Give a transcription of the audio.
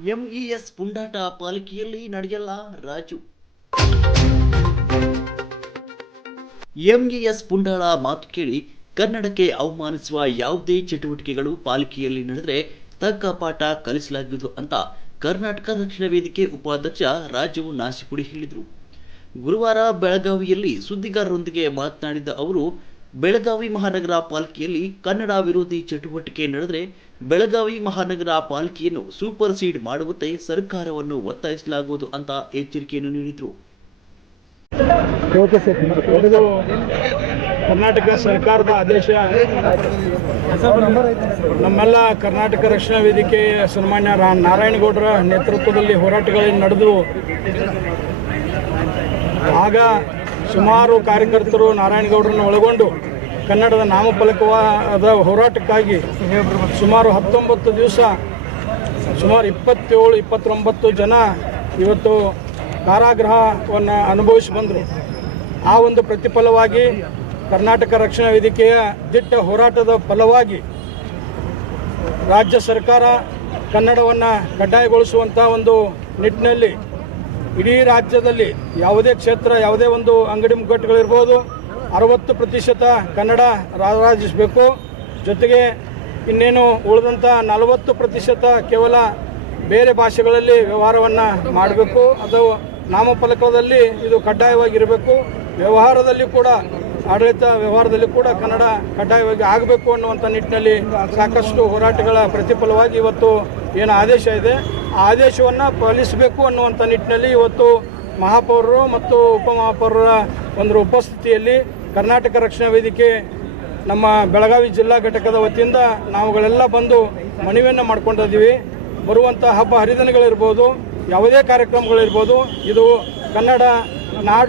MES ಪುಂಡಾಟ ಪಾಲಿಕೆಯಲ್ಲಿ ನಡೆಯಲ್ಲ Raju. MES ಪುಂಡಾಳ ಮಾತು ಕೇಳಿ ಕನ್ನಡಕ್ಕೆ ಅವಮಾನಿಸುವ ಯಾವುದೇ ಚಟುವಟಿಕೆಗಳು ಪಾಲಿಕೆಯಲ್ಲಿ ನಡೆದರೆ ತಕ್ಕ ಪಾಠ ಕಲಿಸಲಾಗುವುದು ಅಂತ ಕರ್ನಾಟಕ ರಕ್ಷಣಾ ವೇದಿಕೆ ಉಪಾಧ್ಯಕ್ಷ ರಾಜು ನಾಸಿಪುಡಿ ಹೇಳಿದರು. ಗುರುವಾರ ಬೆಳಗಾವಿಯಲ್ಲಿ ಸುದ್ದಿಗಾರರೊಂದಿಗೆ ಮಾತನಾಡಿದ ಅವರು, ಬೆಳಗಾವಿ ಮಹಾನಗರ ಪಾಲಿಕೆಯಲ್ಲಿ ಕನ್ನಡ ವಿರೋಧಿ ಚಟುವಟಿಕೆ ನಡೆದರೆ ಬೆಳಗಾವಿ ಮಹಾನಗರ ಪಾಲಿಕೆಯನ್ನು ಸೂಪರ್ ಸೀಡ್ ಮಾಡುವಂತೆ ಸರ್ಕಾರವನ್ನು ಒತ್ತಾಯಿಸಲಾಗುವುದು ಅಂತ ಎಚ್ಚರಿಕೆಯನ್ನು ನೀಡಿದರು. ಕರ್ನಾಟಕ ಸರ್ಕಾರದ ಆದೇಶ ನಮ್ಮೆಲ್ಲ ಕರ್ನಾಟಕ ರಕ್ಷಣಾ ವೇದಿಕೆ ಸನ್ಮಾನ್ಯ ನಾರಾಯಣಗೌಡರ ನೇತೃತ್ವದಲ್ಲಿ ಹೋರಾಟಗಳು ನಡೆದವು. ಆಗ ಸುಮಾರು ಕಾರ್ಯಕರ್ತರು ನಾರಾಯಣಗೌಡರನ್ನು ಒಳಗೊಂಡು ಕನ್ನಡದ ನಾಮಫಲಕವಾದ ಹೋರಾಟಕ್ಕಾಗಿ ಸುಮಾರು 19 ದಿವಸ ಸುಮಾರು 27-29 ಜನ ಇವತ್ತು ಕಾರಾಗೃಹವನ್ನು ಅನುಭವಿಸಿ ಬಂದರು. ಆ ಒಂದು ಪ್ರತಿಫಲವಾಗಿ ಕರ್ನಾಟಕ ರಕ್ಷಣಾ ವೇದಿಕೆಯ ದಿಟ್ಟ ಹೋರಾಟದ ಫಲವಾಗಿ ರಾಜ್ಯ ಸರ್ಕಾರ ಕನ್ನಡವನ್ನು ಕಡ್ಡಾಯಗೊಳಿಸುವಂಥ ಒಂದು ನಿಟ್ಟಿನಲ್ಲಿ ಇಡೀ ರಾಜ್ಯದಲ್ಲಿ ಯಾವುದೇ ಕ್ಷೇತ್ರ, ಯಾವುದೇ ಒಂದು ಅಂಗಡಿ ಮುಗ್ಗಟ್ಟುಗಳಿರ್ಬೋದು 60% ಕನ್ನಡ ರಾರಾಜಿಸಬೇಕು. ಜೊತೆಗೆ ಇನ್ನೇನು ಉಳಿದಂಥ 40% ಕೇವಲ ಬೇರೆ ಭಾಷೆಗಳಲ್ಲಿ ವ್ಯವಹಾರವನ್ನು ಮಾಡಬೇಕು. ಅದು ನಾಮಫಲಕದಲ್ಲಿ ಇದು ಕಡ್ಡಾಯವಾಗಿರಬೇಕು. ವ್ಯವಹಾರದಲ್ಲಿ ಕೂಡ, ಆಡಳಿತ ವ್ಯವಹಾರದಲ್ಲಿ ಕೂಡ ಕನ್ನಡ ಕಡ್ಡಾಯವಾಗಿ ಆಗಬೇಕು ಅನ್ನುವಂಥ ನಿಟ್ಟಿನಲ್ಲಿ ಸಾಕಷ್ಟು ಹೋರಾಟಗಳ ಪ್ರತಿಫಲವಾಗಿ ಇವತ್ತು ಏನು ಆದೇಶ ಇದೆ ಆ ಆದೇಶವನ್ನು ಪಾಲಿಸಬೇಕು ಅನ್ನುವಂಥ ನಿಟ್ಟಿನಲ್ಲಿ ಇವತ್ತು ಮಹಾಪೌರರು ಮತ್ತು ಉಪಮಹಾಪೌರರ ಒಂದು ಉಪಸ್ಥಿತಿಯಲ್ಲಿ ಕರ್ನಾಟಕ ರಕ್ಷಣಾ ವೇದಿಕೆ ನಮ್ಮ ಬೆಳಗಾವಿ ಜಿಲ್ಲಾ ಘಟಕದ ವತಿಯಿಂದ ನಾವುಗಳೆಲ್ಲ ಬಂದು ಮನವಿಯನ್ನು ಮಾಡ್ಕೊಂಡಿದ್ದೀವಿ. ಬರುವಂಥ ಹಬ್ಬ ಹರಿದಿನಗಳಿರ್ಬೋದು, ಯಾವುದೇ ಕಾರ್ಯಕ್ರಮಗಳಿರ್ಬೋದು, ಇದು ಕನ್ನಡ ನಾಡು